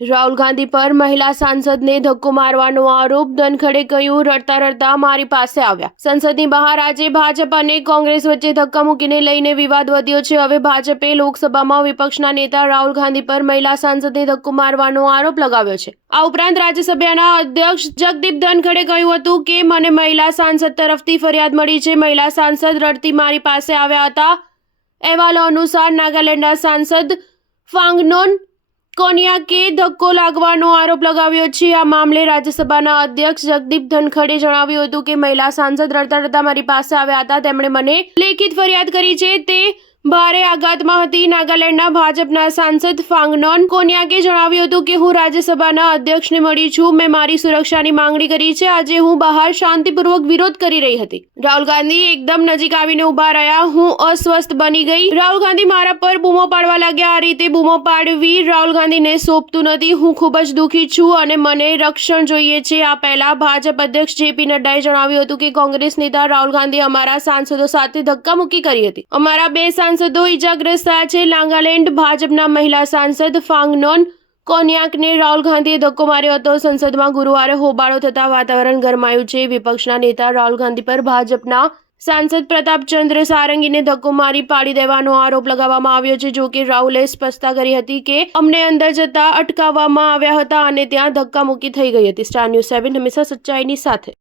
રાહુલ ગાંધી પર મહિલા સાંસદને ધક્કો મારવાનો આરોપ, ધનખડે કહ્યું, રડતા રડતા મારી પાસે આવ્યા। સંસદની બહાર આજે ભાજપ અને કોંગ્રેસ વચ્ચે ધક્કામુક્કીને લઈને વિવાદ વધ્યો છે। હવે ભાજપે લોકસભામાં વિપક્ષના નેતા રાહુલ ગાંધી પર મહિલા સાંસદને ધક્કો મારવાનો આરોપ લગાવ્યો છે। આ ઉપરાંત રાજ્યસભાના અધ્યક્ષ જગદીપ ધનખડે કહ્યું હતું કે મને મહિલા સાંસદ તરફથી ફરિયાદ મળી છે। મહિલા સાંસદ રડતી મારી પાસે આવ્યા હતા। અહેવાલો અનુસાર નાગાલેન્ડના સાંસદ ફાંગનોન કોન્યાકે ધક્કો લાગવાનો આરોપ લગાવ્યો છે। આ મામલે રાજ્યસભાના અધ્યક્ષ જગદીપ ધનખડે જણાવ્યું હતું કે મહિલા સાંસદ રડતા રડતા મારી પાસે આવ્યા હતા। તેમણે મને લેખિત ફરિયાદ કરી છે। તે ભારે આઘાતમાં હતી। નાગાલેન્ડના ભાજપના સાંસદ ફાંગનોન કોન્યાકે જણાવ્યું હતું કે હું રાજ્યસભાના અધ્યક્ષને મળી છું। મેં મારી સુરક્ષાની માંગણી કરી છે। આજે હું બહાર શાંતિપૂર્વક વિરોધ કરી રહી હતી। રાહુલ ગાંધી એકદમ નજીક આવીને ઊભા રહ્યા। હું અસ્વસ્થ બની ગઈ। રાહુલ ગાંધી મારા પર બૂમો પાડવા લાગ્યા। આ રીતે બૂમો પાડવી રાહુલ ગાંધીને સોંપતું નથી। હું ખૂબ જ દુઃખી છું અને મને રક્ષણ જોઈએ છે। આ પહેલા ભાજપ અધ્યક્ષ જેપી નડ્ડાએ જણાવ્યું હતું કે કોંગ્રેસ નેતા રાહુલ ગાંધી અમારા સાંસદો સાથે ધક્કામુક્કી કરી હતી। અમારા બે સાંસદો ઇજાગ્રસ્ત થયા છે। નાગાલેન્ડ ભાજપના મહિલા સાંસદ ફાંગનોન કોન્યાકને રાહુલ ગાંધીએ ધક્કો માર્યો હતો। સંસદમાં ગુરુવારે હોબાળો થતા વાતાવરણ ગરમાયું છે। વિપક્ષના નેતા રાહુલ ગાંધી પર ભાજપના સાંસદ પ્રતાપચંદ્ર સારંગીને ધક્કો મારી પાડી દેવાનો આરોપ લગાવવામાં આવ્યો છે। જો કે રાહુલે સ્પષ્ટતા કરી હતી કે અમને અંદર જતા અટકાવવામાં આવ્યા હતા અને ત્યાં ધક્કામુક્કી થઈ ગઈ હતી। સ્ટાર ન્યૂઝ 7 હંમેશા સચ્ચાઈની સાથે।